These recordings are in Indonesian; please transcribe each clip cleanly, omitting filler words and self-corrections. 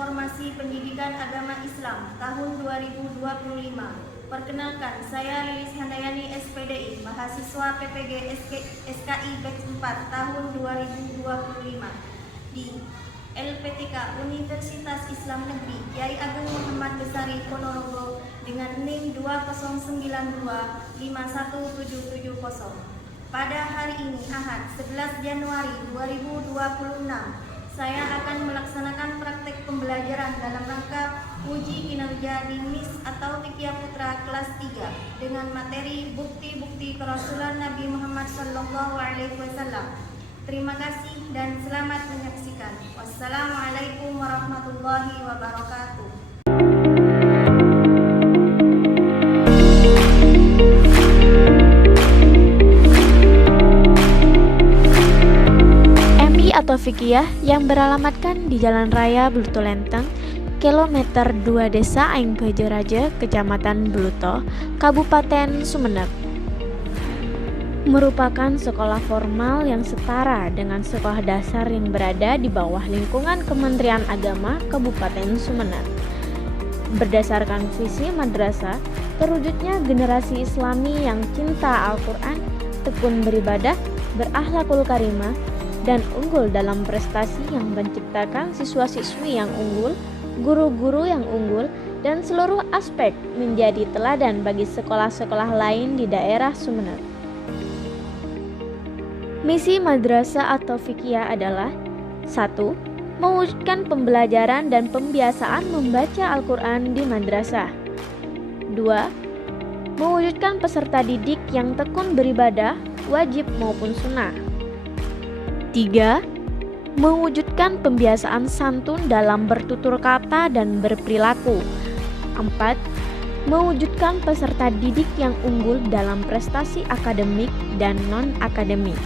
Transformasi Pendidikan Agama Islam tahun 2025. Perkenalkan, saya Lilis Handayani SPDI, mahasiswa PPG SKI Batch 4 tahun 2025 di LPTK Universitas Islam Negeri Kyai Ageng Muhammad Besari Ponorogo dengan NIM 209251770. Pada hari ini Ahad 11 Januari 2026, saya akan melaksanakan praktek pembelajaran dalam rangka uji kinerja di MIS atau Fikya Putra kelas 3 dengan materi bukti-bukti kerasulan Nabi Muhammad SAW. Terima kasih dan selamat menyaksikan. Wassalamualaikum warahmatullahi wabarakatuh. Atau Fikiyah yang beralamatkan di Jalan Raya Bluto Lenteng, kilometer 2 Desa Aing Pejeraje, Kecamatan Bluto, Kabupaten Sumeneb. Merupakan sekolah formal yang setara dengan sekolah dasar yang berada di bawah lingkungan Kementerian Agama Kabupaten Sumeneb. Berdasarkan visi madrasah, terwujudnya generasi Islami yang cinta Al-Quran, tekun beribadah, berakhlakul karimah, dan unggul dalam prestasi yang menciptakan siswa-siswi yang unggul, guru-guru yang unggul, dan seluruh aspek menjadi teladan bagi sekolah-sekolah lain di daerah Sumeneb. Misi madrasah atau fikiyah adalah 1. Mewujudkan pembelajaran dan pembiasaan membaca Al-Quran di madrasah. 2. Mewujudkan peserta didik yang tekun beribadah, wajib maupun sunnah. 3. Mewujudkan pembiasaan santun dalam bertutur kata dan berperilaku. 4. Mewujudkan peserta didik yang unggul dalam prestasi akademik dan non-akademik.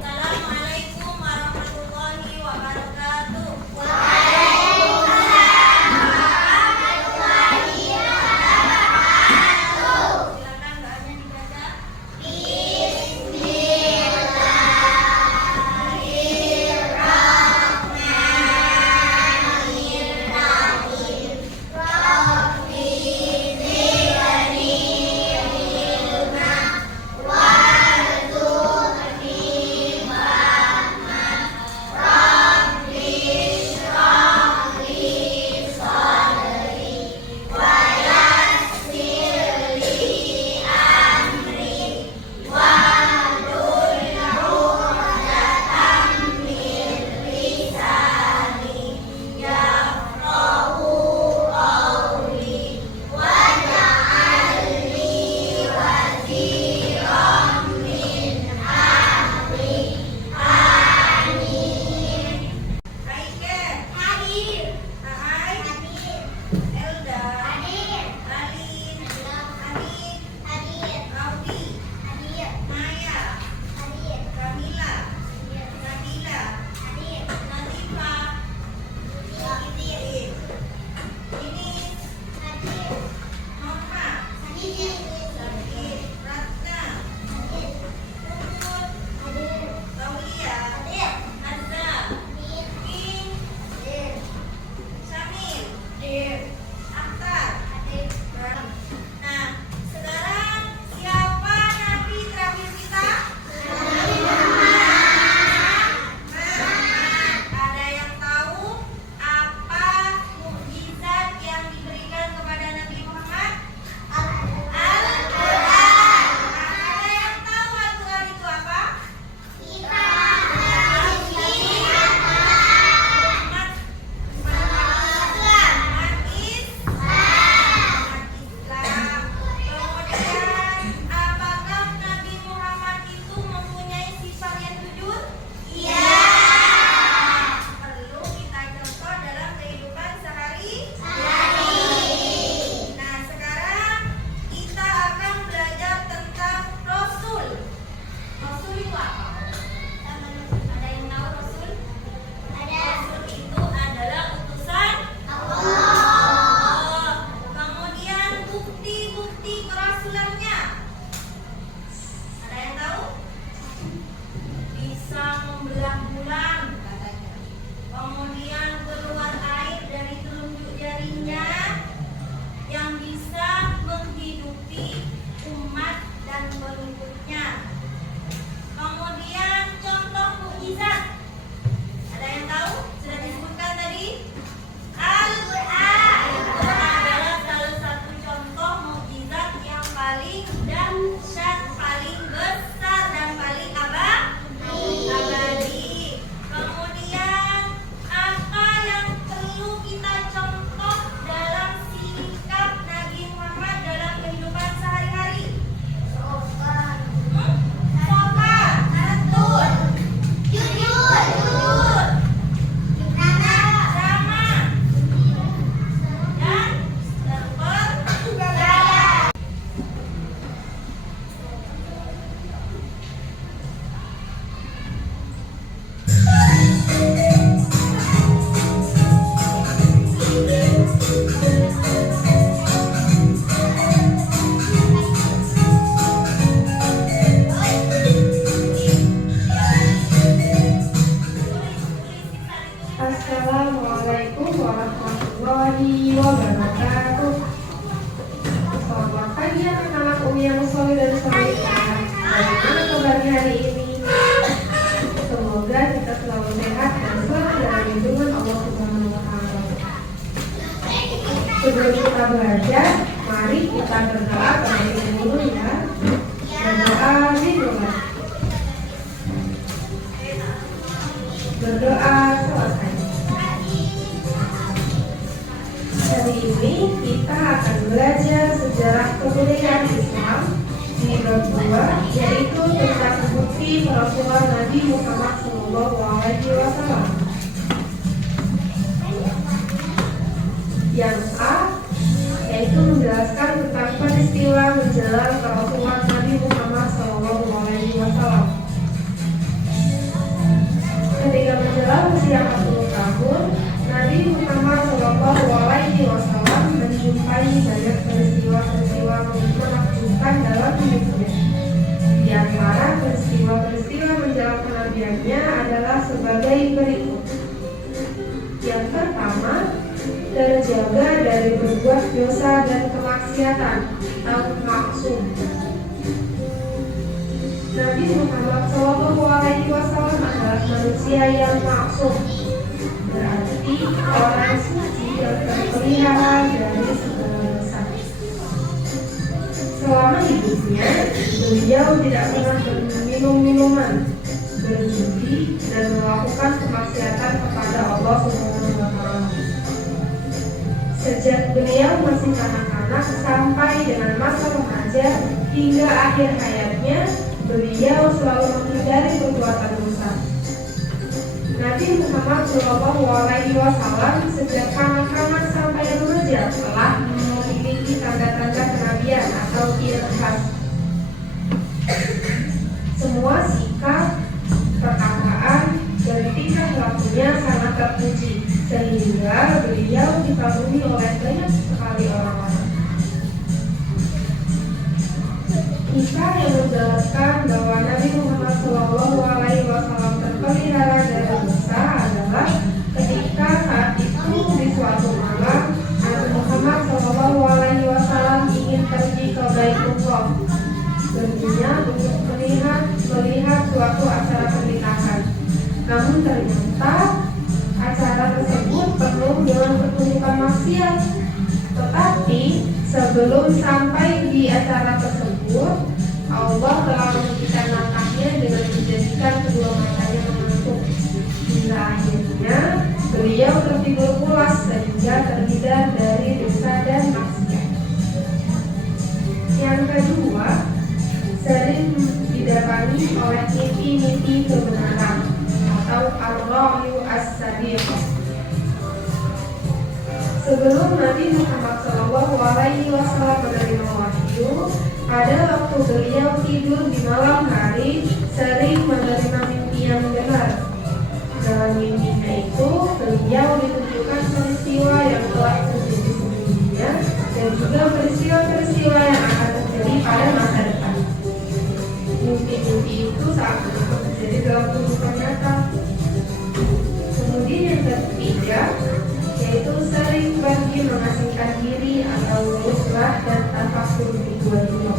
Assalamualaikum warahmatullahi wabarakatuh. Silakan doanya dibaca. wabarakatuh. Selamat pagi anak-anak Umi yang soleh dan solehah. Bagaimana kabarnya hari ini? Semoga kita selalu sehat dan selalu dalam lindungan Allah Subhanahu wa Ta'ala. Sebelum kita belajar, mari kita berdoa terlebih dahulu ya. Berdoa dimulai. Berdoa selesai. Hari ini kita akan belajar sejarah kebudayaan Islam di bab 2, yaitu tentang bukti perasulan Nabi Muhammad SAW. Yang A, yaitu menjelaskan tentang peristiwa menjelang perasulan Nabi Muhammad SAW. Ketika menjelang usia 40 tahun, Nabi Muhammad SAW menjumpai banyak peristiwa-peristiwa menakjubkan dalam hidupnya. Di antara peristiwa-peristiwa menjelang kenabiannya adalah sebagai berikut. Yang pertama, terjaga dari berbuat dosa dan kemaksiatan atau maksum. Nabi Muhammad SAW adalah manusia yang maksum, berarti orang suci yang terpelihara dari segala dosa. Selama hidupnya, beliau tidak pernah minum minuman, berjudi, dan melakukan kemaksiatan kepada Allah Subhanahu wa Ta'ala. Sejak beliau masih kanak-kanak sampai dengan masa remaja hingga akhir hayatnya, beliau selalu menghindari perbuatan dosa. Nabi Muhammad SAW sejak kanak-kanak sampai remaja telah memiliki tanda-tanda kenabian atau irhas. Semua sikap, perkataan, dan tingkah lakunya sangat terpuji, sehingga beliau dikagumi oleh banyak sekali orang-orang. Kisah yang menjelaskan bahwa Nabi Muhammad SAW terpelihara dari dosa adalah ketika saat itu di suatu malam Nabi Muhammad SAW ingin pergi ke Baitullah, berniat untuk melihat suatu acara pernikahan. Namun ternyata acara tersebut penuh dengan pertunjukan maksiat. Tetapi sebelum sampai di acara tersebut, Allah telah menghentikan langkahnya dengan menjadikan kedua matanya mengantuk. Hingga akhirnya beliau tertidur pulas sehingga terhindar dari dosa dan maksiat. Yang kedua, sering didatangi oleh mimpi-mimpi kebenaran atau ar-ra'yu as-sadiq. Sebelum Nabi Muhammad SAW menerima wahyu, pada waktu beliau tidur di malam hari, sering menerima mimpi yang benar. Dalam mimpinya itu, beliau ditunjukkan peristiwa yang telah terjadi sebelumnya dan juga peristiwa-peristiwa yang akan terjadi pada masa depan. Mimpi-mimpi itu saat itu terjadi dalam kehidupan nyata. Kemudian yang ketiga, yaitu sering pergi mengasingkan diri atau uzlah dan tafakur di dua dunia.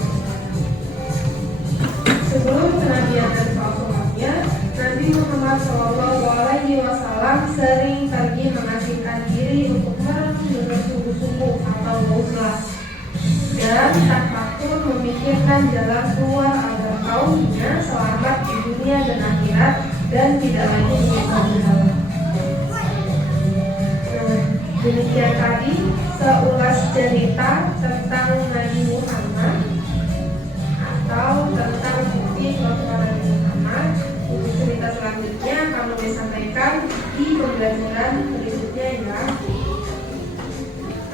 Sebelum kenabian dan perasulannya, Nabi Muhammad SAW sering pergi mengasingkan diri untuk merenung dengan sungguh-sungguh atau uzlah, dan tafakur memikirkan jalan keluar agar kaumnya selamat di dunia dan akhirat dan tidak lagi menyembah berhala. Demikian tadi seulas cerita tentang Nabi Muhammad atau tentang bukti perasulan Nabi Muhammad. Untuk cerita selanjutnya kami sampaikan di pembelajaran berikutnya ya.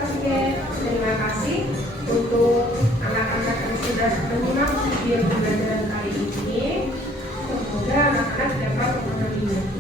Oke, terima kasih untuk anak-anak yang sudah menyimak video pembelajaran kali ini. Semoga anak-anak dapat memahaminya.